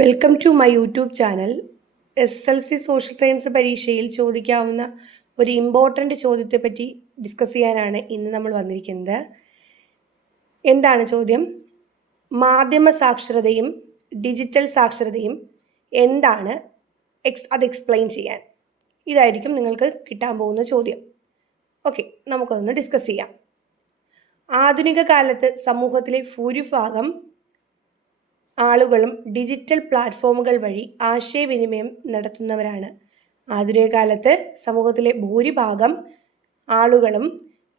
Welcome to my YouTube channel. SSLC social science പരീക്ഷയിൽ ചോദിക്കാവുന്ന ഒരു ഇമ്പോർട്ടൻ്റ് ചോദ്യത്തെപ്പറ്റി ഡിസ്കസ് ചെയ്യാനാണ് ഇന്ന് നമ്മൾ വന്നിരിക്കുന്നത്. എന്താണ് ചോദ്യം? മാധ്യമ സാക്ഷരതയും ഡിജിറ്റൽ സാക്ഷരതയും എന്താണ്? അത് എക്സ്പ്ലെയിൻ ചെയ്യാൻ. ഇതായിരിക്കും നിങ്ങൾക്ക് കിട്ടാൻ പോകുന്ന ചോദ്യം. ഓക്കെ, നമുക്കതൊന്ന് ഡിസ്കസ് ചെയ്യാം. ആധുനിക കാലത്ത് സമൂഹത്തിലെ ഭൂരിഭാഗം ആളുകളും ഡിജിറ്റൽ പ്ലാറ്റ്ഫോമുകൾ വഴി ആശയവിനിമയം നടത്തുന്നവരാണ്. ആധുനിക കാലത്ത് സമൂഹത്തിലെ ഭൂരിഭാഗം ആളുകളും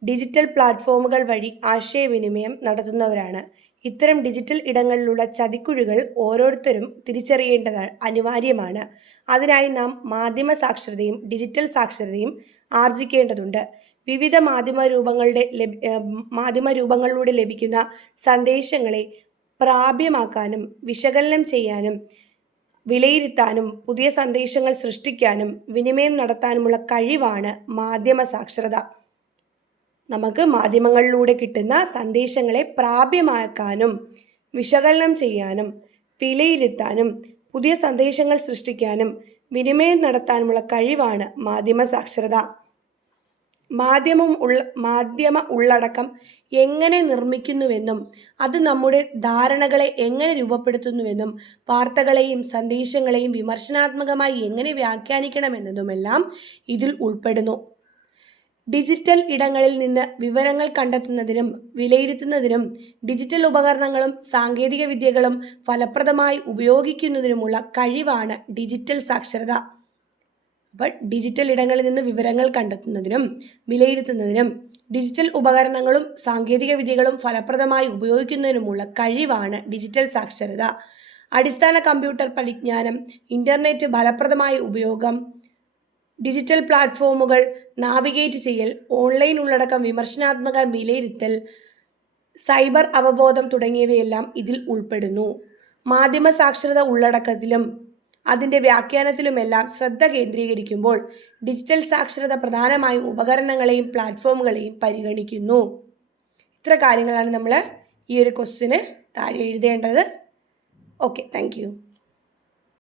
ഡിജിറ്റൽ പ്ലാറ്റ്ഫോമുകൾ വഴി ആശയവിനിമയം നടത്തുന്നവരാണ്. ഇത്തരം ഡിജിറ്റൽ ഇടങ്ങളിലുള്ള ചതിക്കുഴികൾ ഓരോരുത്തരും തിരിച്ചറിയേണ്ടത് അനിവാര്യമാണ്. അതിനായി നാം മാധ്യമ സാക്ഷരതയും ഡിജിറ്റൽ സാക്ഷരതയും ആർജിക്കേണ്ടതുണ്ട്. വിവിധ മാധ്യമ രൂപങ്ങളിലൂടെ ലഭിക്കുന്ന സന്ദേശങ്ങളെ പ്രാപ്യമാക്കാനും വിശകലനം ചെയ്യാനും വിലയിരുത്താനും പുതിയ സന്ദേശങ്ങൾ സൃഷ്ടിക്കാനും വിനിമയം നടത്താനുമുള്ള കഴിവാണ് മാധ്യമ സാക്ഷരത. നമുക്ക് മാധ്യമങ്ങളിലൂടെ കിട്ടുന്ന സന്ദേശങ്ങളെ പ്രാപ്യമാക്കാനും വിശകലനം ചെയ്യാനും വിലയിരുത്താനും പുതിയ സന്ദേശങ്ങൾ സൃഷ്ടിക്കാനും വിനിമയം നടത്താനുമുള്ള കഴിവാണ് മാധ്യമ സാക്ഷരത. മാധ്യമ ഉള്ളടക്കം എങ്ങനെ നിർമ്മിക്കുന്നുവെന്നും അത് നമ്മുടെ ധാരണകളെ എങ്ങനെ രൂപപ്പെടുത്തുന്നുവെന്നും വാർത്തകളെയും സന്ദേശങ്ങളെയും വിമർശനാത്മകമായി എങ്ങനെ വ്യാഖ്യാനിക്കണമെന്നതുമെല്ലാം ഇതിൽ ഉൾപ്പെടുന്നു. ഡിജിറ്റൽ ഇടങ്ങളിൽ നിന്ന് വിവരങ്ങൾ കണ്ടെത്തുന്നതിനും വിലയിരുത്തുന്നതിനും ഡിജിറ്റൽ ഉപകരണങ്ങളും സാങ്കേതിക വിദ്യകളും ഫലപ്രദമായി ഉപയോഗിക്കുന്നതിനുമുള്ള കഴിവാണ് ഡിജിറ്റൽ സാക്ഷരത. അപ്പോൾ ഡിജിറ്റൽ ഇടങ്ങളിൽ നിന്ന് വിവരങ്ങൾ കണ്ടെത്തുന്നതിനും വിലയിരുത്തുന്നതിനും ഡിജിറ്റൽ ഉപകരണങ്ങളും സാങ്കേതിക വിദ്യകളും ഫലപ്രദമായി ഉപയോഗിക്കുന്നതിനുമുള്ള കഴിവാണ് ഡിജിറ്റൽ സാക്ഷരത. അടിസ്ഥാന കമ്പ്യൂട്ടർ പരിജ്ഞാനം, ഇൻ്റർനെറ്റ് ഫലപ്രദമായ ഉപയോഗം, ഡിജിറ്റൽ പ്ലാറ്റ്ഫോമുകൾ നാവിഗേറ്റ് ചെയ്യൽ, ഓൺലൈൻ ഉള്ളടക്കം വിമർശനാത്മക വിലയിരുത്തൽ, സൈബർ അവബോധം തുടങ്ങിയവയെല്ലാം ഇതിൽ ഉൾപ്പെടുന്നു. മാധ്യമ സാക്ഷരത ഉള്ളടക്കത്തിലും അതിൻ്റെ വ്യാഖ്യാനത്തിലുമെല്ലാം ശ്രദ്ധ കേന്ദ്രീകരിക്കുമ്പോൾ ഡിജിറ്റൽ സാക്ഷരത പ്രധാനമായും ഉപകരണങ്ങളെയും പ്ലാറ്റ്ഫോമുകളെയും പരിഗണിക്കുന്നു. ഇത്ര കാര്യങ്ങളാണ് നമ്മൾ ഈ ഒരു ക്വസ്റ്റ്യന് താഴെ എഴുതേണ്ടത്. Okay, thank you.